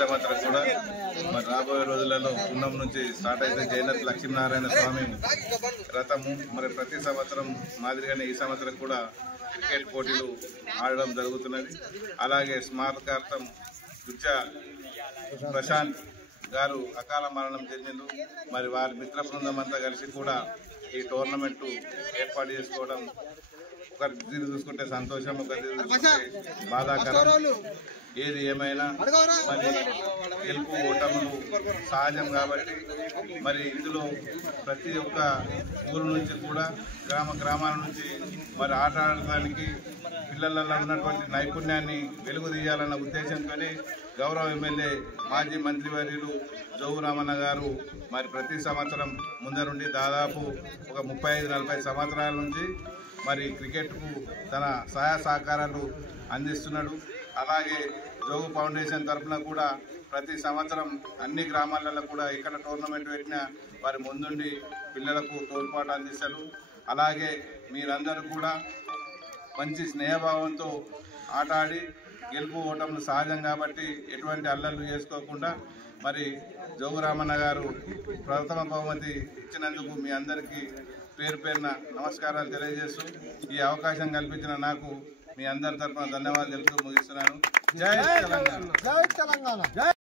సంవత్సరం కూడా మరి రాబోయే రోజులలో పున్నం నుంచి స్టార్ట్ అయితే జైనత్ లక్ష్మీనారాయణ స్వామి రథము మరి ప్రతి సంవత్సరం మాదిరిగానే ఈ సంవత్సరం కూడా క్రికెట్ పోటీలు ఆడడం జరుగుతున్నది. అలాగే స్మారకార్థం గుచ్చ ప్రశాంత్ గారు అకాల మరణం చెందిండు. మరి వారి మిత్ర బృందం అంతా కలిసి కూడా ఈ టోర్నమెంట్ ఏర్పాటు చేసుకోవడం ఒక తీరు చూసుకుంటే సంతోషం, ఒక తీరు చూసుకుంటే బాధాకరం. ఏది ఏమైనా మరి గెలుపు ఓటములు సహజం కాబట్టి మరి ఇందులో ప్రతి ఒక్క ఊరు నుంచి కూడా గ్రామాల నుంచి మరి ఆట ఆడడానికి పిల్లలలో ఉన్నటువంటి నైపుణ్యాన్ని వెలుగుదీయాలన్న ఉద్దేశంతోనే గౌరవ ఎమ్మెల్యే మాజీ మంత్రివర్యులు జోగు రామన్న గారు మరి ప్రతి సంవత్సరం ముందరుండి దాదాపు ఒక 35-40 సంవత్సరాల నుంచి మరి క్రికెట్కు తన సహాయ సహకారాలు అందిస్తున్నాడు. అలాగే జోగు ఫౌండేషన్ తరఫున కూడా ప్రతి సంవత్సరం అన్ని గ్రామాలలో కూడా ఎక్కడ టోర్నమెంట్ పెట్టినా వారి ముందుండి పిల్లలకు తోడ్పాటు అందిస్తారు. అలాగే మీరందరూ కూడా మంచి స్నేహభావంతో ఆట ఆడి గెలుపు ఓటములు సహజం కాబట్టి ఎటువంటి అల్లర్లు చేసుకోకుండా మరి జోగు రామన్న గారు ప్రథమ బహుమతి ఇచ్చినందుకు మీ అందరికీ పేరు పేరున నమస్కారాలు తెలియజేస్తూ ఈ అవకాశం కల్పించిన నాకు మీ అందరి తరఫున ధన్యవాదాలు తెలుపుతూ ముగిస్తున్నాను. జై తెలంగాణ.